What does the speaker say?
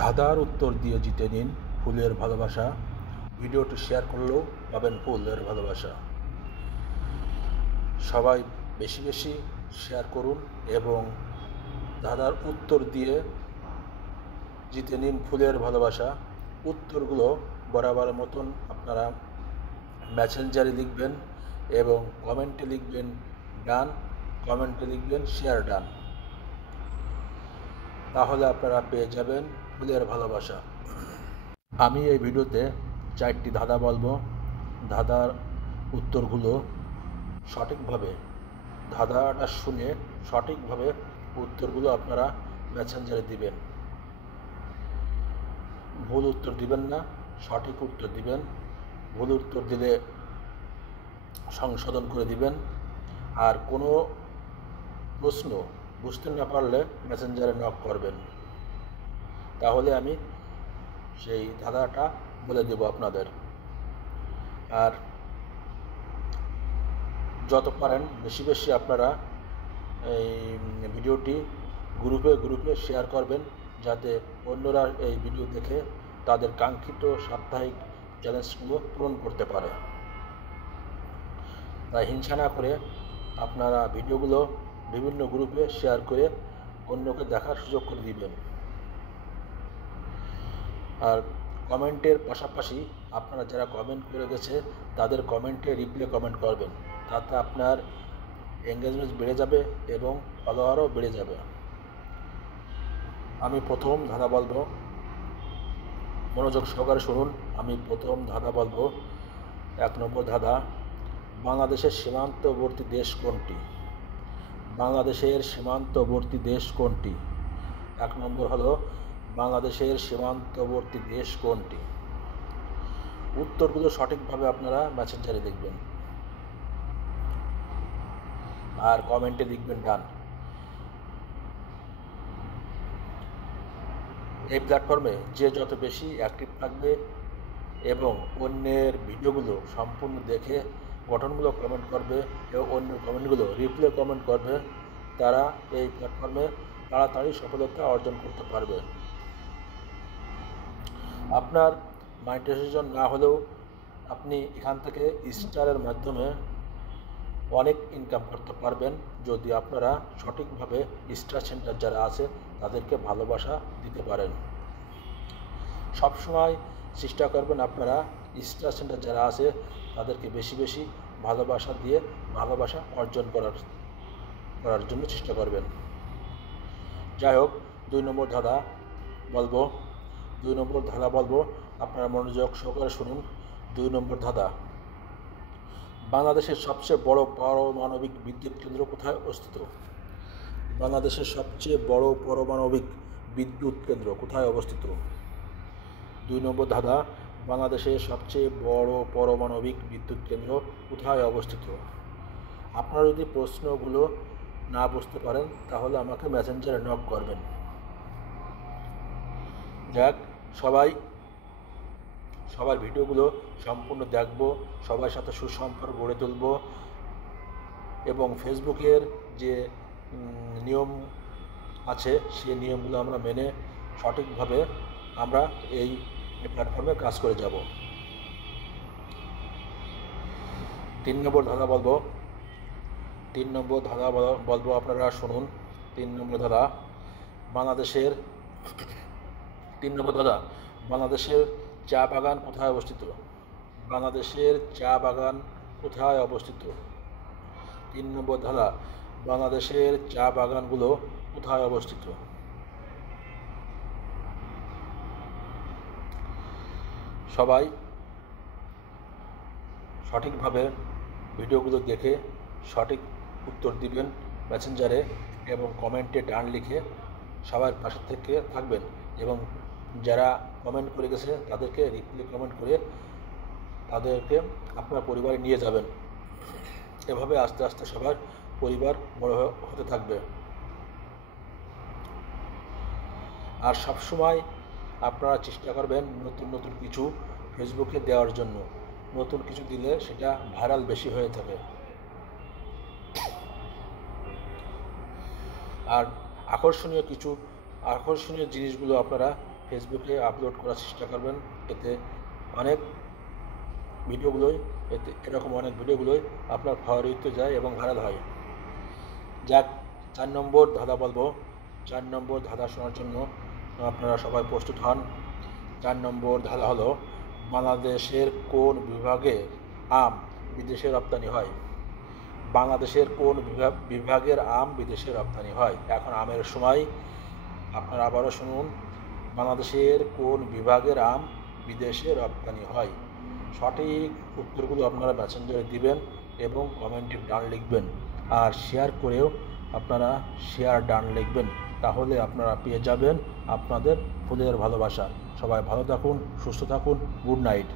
ধাঁধার উত্তর দিয়ে জিতে নিন ফুলের ভালোবাসা। ভিডিওটি শেয়ার করলেও পাবেন ফুলের ভালোবাসা। সবাই বেশি বেশি শেয়ার করুন এবং ধাঁধার উত্তর দিয়ে জিতে নিন ফুলের ভালোবাসা। উত্তরগুলো বরাবরের মতন আপনারা মেসেঞ্জারে লিখবেন এবং কমেন্টে লিখবেন ডান, কমেন্টে লিখবেন শেয়ার ডান। তাহলে আপনারা পেয়ে যাবেন ফুলের ভালোবাসা। আমি এই ভিডিওতে 4টি ধাঁধা বলবো। ধাঁধার উত্তরগুলো সঠিকভাবে, ধাঁধাটা শুনে সঠিকভাবে উত্তরগুলো আপনারা মেসেঞ্জারে দিবেন। ভুল উত্তর দিবেন না, সঠিক উত্তর দিবেন। ভুল উত্তর দিলে সংশোধন করে দিবেন। আর কোনো প্রশ্ন বুঝতে না পারলে মেসেঞ্জারে নক করবেন, তাহলে আমি সেই ধাঁধাটা বলে দেব আপনাদের। আর যত পারেন বেশি বেশি আপনারা এই ভিডিওটি গ্রুপে শেয়ার করবেন, যাতে অন্যরা এই ভিডিও দেখে তাদের কাঙ্ক্ষিত সাপ্তাহিক চ্যালেঞ্জগুলো পূরণ করতে পারে। তাই হিংসা না করে আপনারা ভিডিওগুলো বিভিন্ন গ্রুপে শেয়ার করে অন্যকে দেখার সুযোগ করে দিবেন। আর কমেন্টের পাশাপাশি আপনারা যারা কমেন্ট করে গেছে তাদের কমেন্টে রিপ্লাই কমেন্ট করবেন, তাতে আপনার এঙ্গেজমেন্ট বেড়ে যাবে এবং ফলোয়ারও বেড়ে যাবে। আমি প্রথম ধাঁধা বলবো, মনোযোগ সহকারে শুনুন। আমি প্রথম ধাঁধা বলবো। 1 নম্বর ধাঁধা, বাংলাদেশের সীমান্তবর্তী দেশ কোনটি? বাংলাদেশের সীমান্তবর্তী দেশ কোনটি? 1 নম্বর হলো বাংলাদেশের সীমান্তবর্তী দেশ কোনটি? উত্তরগুলো সঠিকভাবে আপনারা মেসেঞ্জারে লিখবেন আর কমেন্টে লিখবেন ডান। এই প্ল্যাটফর্মে যে যত বেশি অ্যাক্টিভ থাকবে এবং অন্যের ভিডিওগুলো সম্পূর্ণ দেখে গঠনমূলক কমেন্ট করবে এবং অন্য কমেন্টগুলো রিপ্লাই কমেন্ট করবে, তারা এই প্ল্যাটফর্মে তাড়াতাড়ি সফলতা অর্জন করতে পারবে। আপনার মনিটাইজেশন না হলেও আপনি এখান থেকে স্টারের মাধ্যমে অনেক ইনকাম করতে পারবেন, যদি আপনারা সঠিকভাবে স্টার সেন্টার যারা আছে তাদেরকে ভালোবাসা দিতে পারেন। সবসময় চেষ্টা করবেন আপনারা স্টার সেন্টার যারা আছে তাদেরকে বেশি বেশি ভালোবাসা দিয়ে ভালোবাসা অর্জন করার জন্য চেষ্টা করবেন। যাই হোক, 2 নম্বর ধাঁধা বলবো। 2 নম্বর ধাঁধা বলবো, আপনারা মনোযোগ সহকারে শুনুন। 2 নম্বর ধাঁধা, বাংলাদেশের সবচেয়ে বড় পারমাণবিক বিদ্যুৎ কেন্দ্র কোথায় অবস্থিত? বাংলাদেশের সবচেয়ে বড় পারমাণবিক বিদ্যুৎ কেন্দ্র কোথায় অবস্থিত? 2 নম্বর ধাঁধা, বাংলাদেশের সবচেয়ে বড় পারমাণবিক বিদ্যুৎ কেন্দ্র কোথায় অবস্থিত? আপনারা যদি প্রশ্নগুলো না বুঝতে পারেন তাহলে আমাকে মেসেঞ্জারে নক করবেন। যাক, সবার ভিডিওগুলো সম্পূর্ণ দেখব, সবার সাথে সুসম্পর্ক গড়ে তুলব এবং ফেসবুকের যে নিয়ম আছে সেই নিয়মগুলো আমরা মেনে সঠিকভাবে আমরা এই প্ল্যাটফর্মে কাজ করে যাব। 3 নম্বর ধাঁধা বলবো। 3 নম্বর ধাঁধা বলবো, আপনারা শুনুন। 3 নম্বর ধাঁধা, বাংলাদেশের 3 নম্বর ধাঁধা, বাংলাদেশের চা বাগান কোথায় অবস্থিত? বাংলাদেশের চা বাগান কোথায় অবস্থিত? 3 নম্বর ধাঁধা, বাংলাদেশের চা বাগানগুলো কোথায় অবস্থিত? সবাই সঠিকভাবে ভিডিওগুলো দেখে সঠিক উত্তর দিবেন মেসেঞ্জারে এবং কমেন্টে ডান লিখে সবার পাশে থেকে থাকবেন এবং যারা কমেন্ট করে গেছে তাদেরকে রিপ্লাই কমেন্ট করে তাদেরকে আপনার পরিবারে নিয়ে যাবেন। এভাবে আস্তে আস্তে সবার পরিবার বড় হতে থাকবে। আর সবসময় আপনারা চেষ্টা করবেন নতুন নতুন কিছু ফেসবুকে দেওয়ার জন্য। নতুন কিছু দিলে সেটা ভাইরাল বেশি হয়ে থাকে। আর আকর্ষণীয় জিনিসগুলো আপনারা ফেসবুকে আপলোড করার চেষ্টা করবেন। এতে এরকম অনেক ভিডিওগুলোই আপনার ফরওয়ার্ডে যায় এবং ভাইরাল হয়। যাক, 4 নম্বর ধাঁধা বলবো। 4 নম্বর ধাঁধা শোনার জন্য আপনারা সবাই প্রস্তুত হন। 4 নম্বর ধাঁধা হলো, বাংলাদেশের কোন বিভাগে আম বিদেশে রপ্তানি হয়? বাংলাদেশের কোন বিভাগের আম বিদেশে রপ্তানি হয়? এখন আমের সময়। আপনারা আবারও শুনুন, বাংলাদেশের কোন বিভাগের আম বিদেশে রপ্তানি হয়? সঠিক উত্তরগুলো আপনারা মেসেঞ্জারে দিবেন এবং কমেন্টে ডান লিখবেন, আর শেয়ার করেও আপনারা ডান লিখবেন। তাহলে আপনারা পেয়ে যাবেন আপনাদের ফুলের ভালোবাসা। সবাই ভালো থাকুন, সুস্থ থাকুন। Good night.